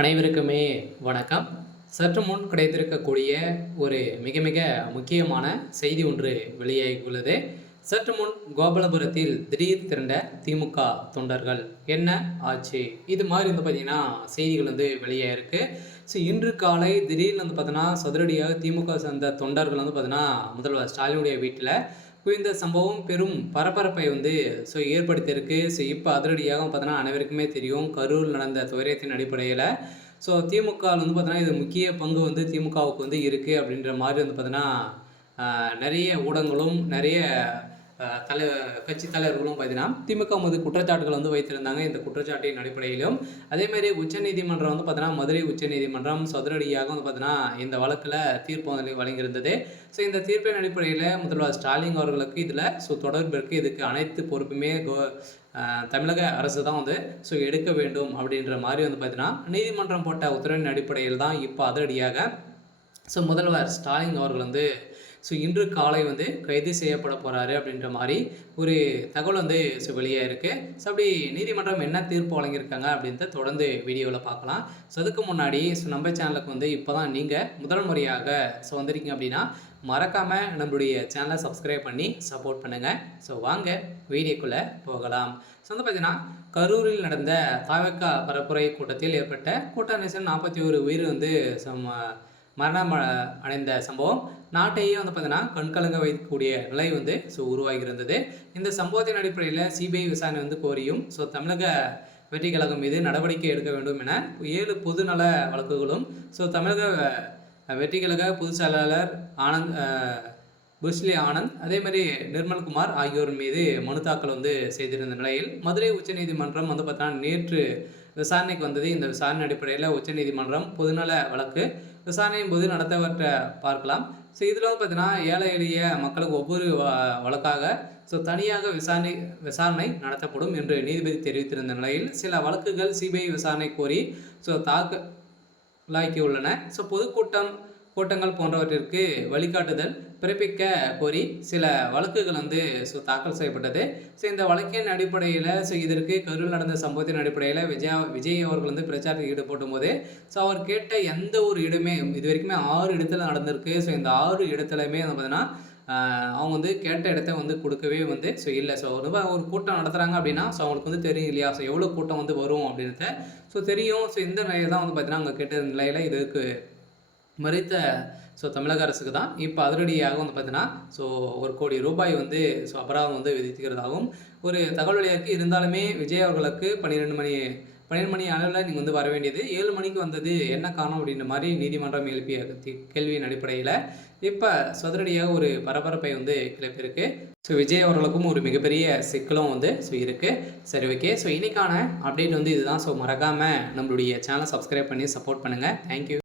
அனைவருக்குமே வணக்கம். சற்று முன் கிடைத்திருக்கக்கூடிய ஒரு மிக மிக முக்கியமான செய்தி ஒன்று வெளியாகியுள்ளது. சற்று முன் கோபாலபுரத்தில் திடீர் திரண்ட திமுக தொண்டர்கள். என்ன ஆச்சு? இது மாதிரி பார்த்தீங்கன்னா செய்திகள் வெளியாயிருக்கு. ஸோ இன்று காலை திடீர்னு பார்த்தீங்கன்னா சதுரடியாக திமுக சேர்ந்த தொண்டர்கள் பார்த்தீங்கன்னா முதல்வர் ஸ்டாலினுடைய வீட்டில் குவிந்த சம்பவம் பெரும் பரபரப்பை ஏற்படுத்தியிருக்கு. ஸோ இப்போ அதிரடியாக பார்த்தீங்கன்னா அனைவருக்குமே தெரியும் கரூர் நடந்த துயரத்தின் அடிப்படையில் திமுக பார்த்தீங்கன்னா இது முக்கிய பங்கு திமுகவுக்கு இருக்குது அப்படின்ற மாதிரி பார்த்தீங்கன்னா நிறைய ஊடகங்களும் நிறைய கட்சி தலைவர்களும் பார்த்தீங்கன்னா திமுக மீது குற்றச்சாட்டுகள் வைத்திருந்தாங்க. இந்த குற்றச்சாட்டின் அடிப்படையிலும் அதேமாதிரி உச்சநீதிமன்றம் பார்த்தீங்கன்னா மதுரை உச்சநீதிமன்றம் சதுரடியாக பார்த்தீங்கன்னா இந்த வழக்கில் தீர்ப்பு வழங்கியிருந்தது. ஸோ இந்த தீர்ப்பின் அடிப்படையில் முதல்வர் ஸ்டாலின் அவர்களுக்கு இதில் தொடர்பு இருக்குது. இதுக்கு அனைத்து பொறுப்புமே தமிழக அரசு தான் எடுக்க வேண்டும் அப்படின்ற மாதிரி பார்த்தீங்கன்னா நீதிமன்றம் போட்ட உத்தரவின் அடிப்படையில் தான் இப்போ அதிரடியாக முதல்வர் ஸ்டாலின் அவர்கள் இன்று காலை கைது செய்யப்பட போகிறாரு அப்படின்ற மாதிரி ஒரு தகவல் வெளியாக இருக்குது. ஸோ அப்படி நீதிமன்றம் என்ன தீர்ப்பு வழங்கியிருக்காங்க அப்படின்ட்டு தொடர்ந்து வீடியோவில் பார்க்கலாம். ஸோ அதுக்கு முன்னாடி நம்ம சேனலுக்கு இப்போ தான் நீங்கள் முதல் முறையாக வந்திருக்கீங்க அப்படின்னா மறக்காமல் நம்மளுடைய சேனலை சப்ஸ்கிரைப் பண்ணி சப்போர்ட் பண்ணுங்கள். ஸோ வாங்க வீடியோக்குள்ளே போகலாம். ஸோ பார்த்தீங்கன்னா கரூரில் நடந்த தாவக பரப்புரை கூட்டத்தில் ஏற்பட்ட கூட்ட நெரிசல் 41 உயிர் மரணம் அடைந்த சம்பவம் நாட்டையே பார்த்தீங்கன்னா கண்கலங்க வைக்கக்கூடிய நிலை உருவாகியிருந்தது. இந்த சம்பவத்தின் அடிப்படையில் சிபிஐ விசாரணை கோரியும் தமிழக வெற்றி கழகம் மீது நடவடிக்கை எடுக்க வேண்டும் என 7 பொதுநல வழக்குகளும் தமிழக வெற்றி கழக பொதுச் செயலாளர் புஷ்லி ஆனந்த் அதேமாதிரி நிர்மல்குமார் ஆகியோர் மீது மனு தாக்கல் செய்திருந்த நிலையில் மதுரை உச்சநீதிமன்றம் பார்த்தீங்கன்னா நேற்று விசாரணைக்கு வந்தது. இந்த விசாரணை அடிப்படையில் உச்சநீதிமன்றம் பொதுநல வழக்கு விசாரணையின் போது நடத்தவற்றை பார்க்கலாம். ஸோ இதில் பார்த்தீங்கன்னா ஏழை எளிய மக்களுக்கு ஒவ்வொரு வழக்காக தனியாக விசாரணை நடத்தப்படும் என்று நீதிபதி தெரிவித்திருந்த நிலையில் சில வழக்குகள் சிபிஐ விசாரணை கோரி தாக்கலாக்கியுள்ளன. கூட்டங்கள் போன்றவற்றிற்கு வழிகாட்டுதல் பிறப்பிக்க கோரி சில வழக்குகள் தாக்கல் செய்யப்பட்டது. ஸோ இந்த வழக்கின் அடிப்படையில் இதற்கு கரூர் நடந்த சம்பவத்தின் அடிப்படையில் விஜய் அவர்கள் பிரச்சாரத்தில் ஈடுபடும் போது அவர் கேட்ட எந்த ஒரு இடமே இது வரைக்குமே 6 இடத்துல நடந்திருக்கு. ஸோ இந்த 6 இடத்துலையுமே பார்த்தீங்கன்னா அவங்க கேட்ட இடத்த கொடுக்கவே இல்லை. ஸோ ஒரு கூட்டம் நடத்துகிறாங்க அப்படின்னா அவங்களுக்கு தெரியும் இல்லையா, எவ்வளோ கூட்டம் வரும் அப்படின்றத தெரியும். ஸோ இந்த நிலையில் தான் பார்த்தீங்கன்னா அவங்க கேட்ட நிலையில் இதுக்கு மறித்த தமிழக அரசுக்கு தான் இப்போ அதிரடியாக பார்த்தீங்கன்னா 1 கோடி ரூபாய் அபராதம் விதிக்கிறதாகவும் ஒரு தகவல் வெளியாக இருந்தாலுமே விஜய் அவர்களுக்கு 12 மணி அளவில் நீங்கள் வர வேண்டியது 7 மணிக்கு வந்தது என்ன காரணம் அப்படின்ற மாதிரி நீதிமன்றம் எழுப்பிய கேள்வியின் அடிப்படையில் இப்போ சதுரடியாக ஒரு பரபரப்பை கிளப்பியிருக்கு. ஸோ விஜய் அவர்களுக்கும் ஒரு மிகப்பெரிய சிக்கலும் இருக்குது. சரி, ஓகே. ஸோ இன்னைக்கான அப்டேட் இதுதான். ஸோ மறக்காமல் நம்மளுடைய சேனலை சப்ஸ்கிரைப் பண்ணி சப்போர்ட் பண்ணுங்கள். தேங்க்யூ.